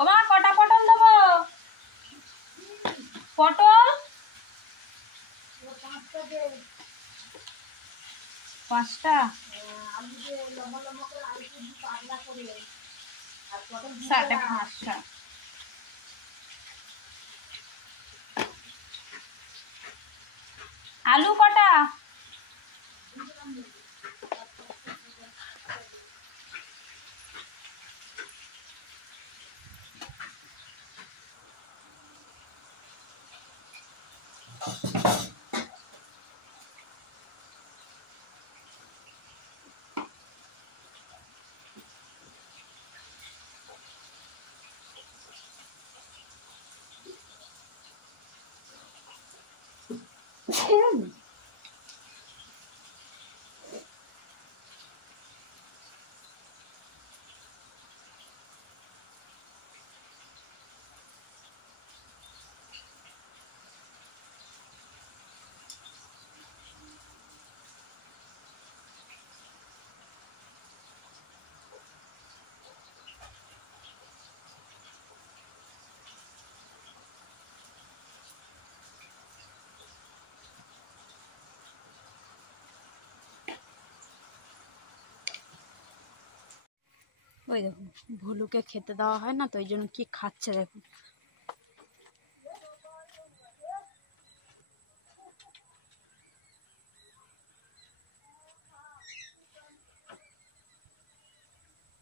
ওমা কটা পটল দেবো? পটল 5টা। 5.5টা। আলু কটা? ওই দেখুন ভুলুকে খেতে দেওয়া হয় না, তো ওই জন্য কি খাচ্ছে দেখুন।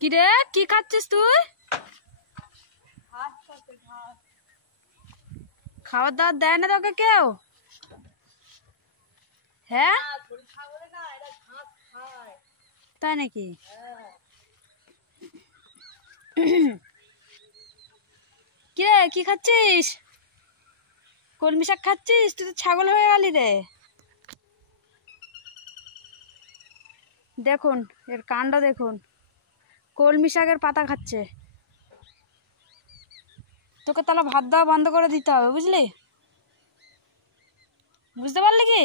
কি রে, কি খাচ্ছিস তুই? খাবার দাবার দেয় না তোকে কেউ? হ্যাঁ তাই নাকি? কি রে, কি খাচ্ছিস? কলমি শাক খাচ্ছিস? তুই তো ছাগল হয়ে গেলি রে। দেখুন এর কাণ্ড দেখুন, কলমি শাকের পাতা খাচ্ছে। তোকে তাহলে ভাত দেওয়া বন্ধ করে দিতে হবে, বুঝলি? বুঝতে পারলি কি?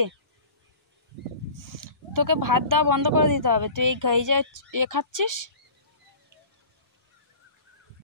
তোকে ভাত দেওয়া বন্ধ করে দিতে হবে। তুই এই যে খাচ্ছিস।